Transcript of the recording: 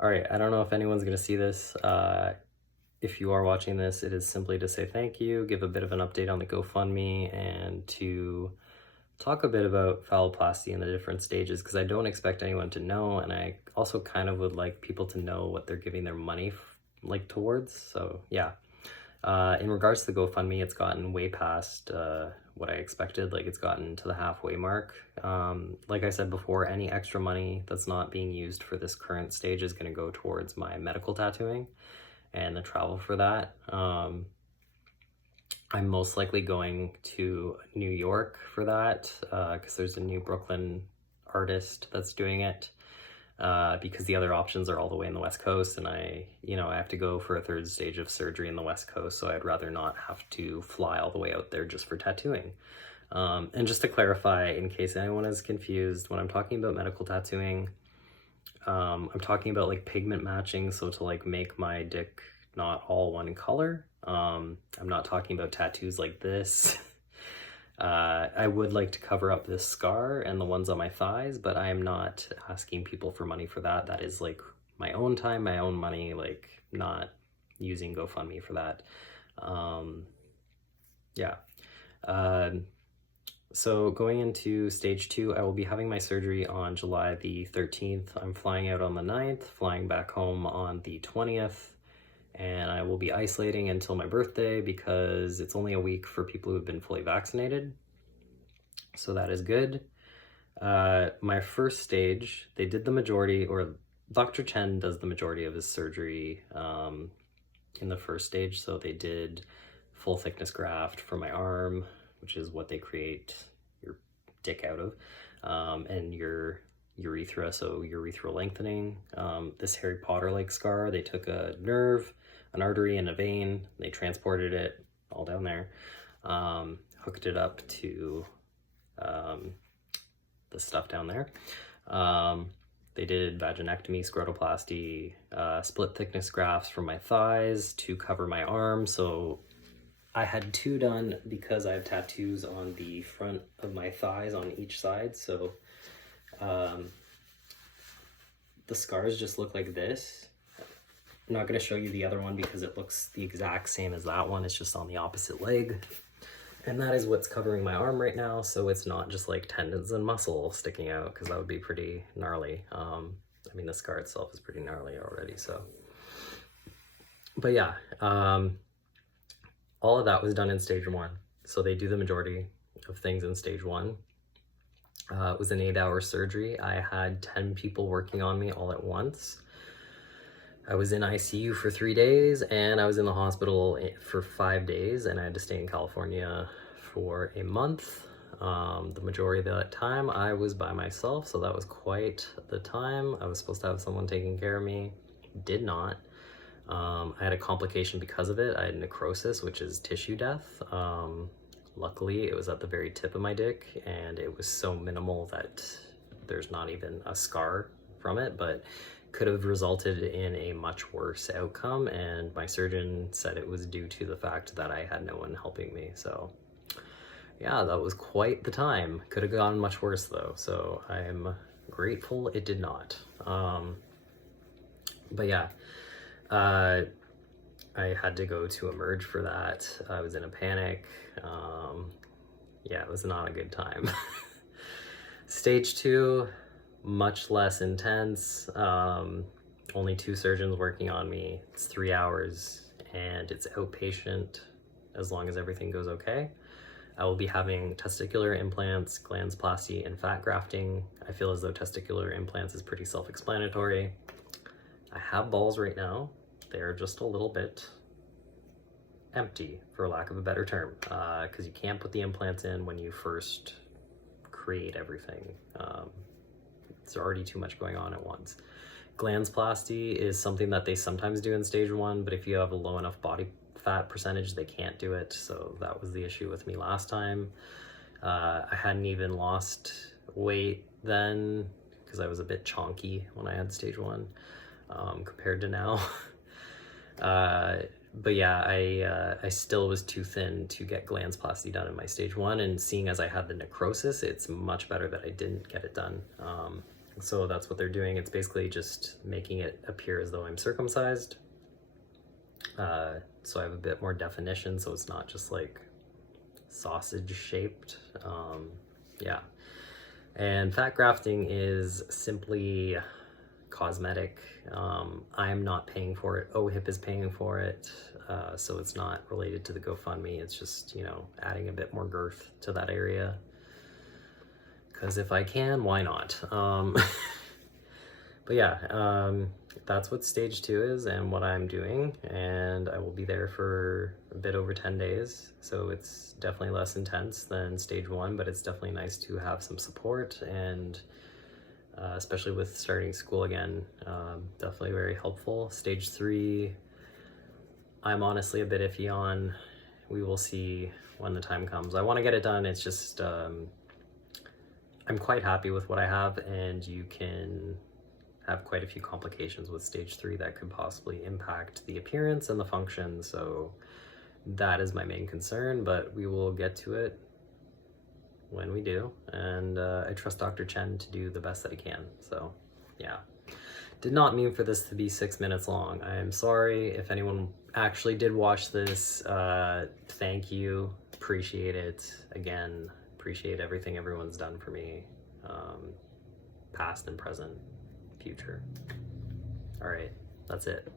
All right, I don't know if anyone's going to see this. If you are watching this, it is simply to say thank you, give a bit of an update on the GoFundMe, and to talk a bit about phalloplasty in the different stages, because I don't expect anyone to know, and I also kind of would like people to know what they're giving their money towards. So yeah. In regards to the GoFundMe, it's gotten way past what I expected. Like, it's gotten to the halfway mark. Like I said before, any extra money that's not being used for this current stage is going to go towards my medical tattooing and the travel for that. I'm most likely going to New York for that because there's a new Brooklyn artist that's doing it. Because the other options are all the way in the West Coast, and I have to go for a third stage of surgery in the West Coast, so I'd rather not have to fly all the way out there just for tattooing. And just to clarify, in case anyone is confused, when I'm talking about medical tattooing, I'm talking about like pigment matching, so to like make my dick not all one color. I'm not talking about tattoos like this. I would like to cover up this scar and the ones on my thighs, but I am not asking people for money for that. That is like my own time, my own money, like not using GoFundMe for that. Yeah. So going into stage 2, I will be having my surgery on July the 13th. I'm flying out on the 9th, flying back home on the 20th. And I will be isolating until my birthday because it's only a week for people who have been fully vaccinated. So that is good. My first stage, they did the majority, or Dr. Chen does the majority of his surgery in the first stage. So they did full thickness graft for my arm, which is what they create your dick out of, and your urethra, so urethral lengthening. This Harry Potter-like scar, they took a nerve, an artery, and a vein, they transported it all down there, hooked it up to the stuff down there. They did vaginectomy, scrotoplasty, split thickness grafts for my thighs to cover my arm. So I had 2 done because I have tattoos on the front of my thighs on each side. So the scars just look like this. I'm not going to show you the other one because it looks the exact same as that one. It's just on the opposite leg. And that is what's covering my arm right now. So it's not just like tendons and muscle sticking out, because that would be pretty gnarly. I mean, the scar itself is pretty gnarly already. So, but yeah, all of that was done in stage 1. So they do the majority of things in stage 1. It was an 8-hour surgery. I had 10 people working on me all at once. I was in ICU for 3 days, and I was in the hospital for 5 days, and I had to stay in California for a month. The majority of that time I was by myself, so that was quite the time. I was supposed to have someone taking care of me, did not. I had a complication because of it. I had necrosis, which is tissue death. Luckily, it was at the very tip of my dick, and it was so minimal that there's not even a scar from it, but could have resulted in a much worse outcome, and my surgeon said it was due to the fact that I had no one helping me. So yeah, that was quite the time. Could have gone much worse though, so I'm grateful it did not. But yeah, I had to go to Emerge for that. I was in a panic. Yeah, it was not a good time. Stage 2, much less intense. Only 2 surgeons working on me. It's 3 hours, and it's outpatient as long as everything goes okay. I will be having testicular implants, glandsplasty, and fat grafting. I feel as though testicular implants is pretty self-explanatory. I have balls right now. They're just a little bit empty, for lack of a better term, because you can't put the implants in when you first create everything. There's already too much going on at once. Glandsplasty is something that they sometimes do in stage 1, but if you have a low enough body fat percentage, they can't do it. So that was the issue with me last time. I hadn't even lost weight then because I was a bit chonky when I had stage 1 compared to now. But yeah, I still was too thin to get glandsplasty done in my stage 1, and seeing as I had the necrosis, it's much better that I didn't get it done. So that's what they're doing. It's basically just making it appear as though I'm circumcised. So I have a bit more definition, so it's not just like sausage shaped. Yeah. And fat grafting is simply cosmetic. I'm not paying for it. OHIP is paying for it. So it's not related to the GoFundMe. It's just, you know, adding a bit more girth to that area. Because if I can, why not? But yeah, that's what stage 2 is and what I'm doing. And I will be there for a bit over 10 days. So it's definitely less intense than stage 1, but it's definitely nice to have some support, and especially with starting school again, definitely very helpful. Stage 3, I'm honestly a bit iffy on. We will see when the time comes. I want to get it done. It's just, I'm quite happy with what I have, and you can have quite a few complications with stage 3 that could possibly impact the appearance and the function. So that is my main concern, but we will get to it when we do. And I trust Dr. Chen to do the best that he can. So yeah, did not mean for this to be 6 minutes long. I am sorry if anyone actually did watch this. Thank you, appreciate it. Again, appreciate everything everyone's done for me, past and present, future. All right, that's it.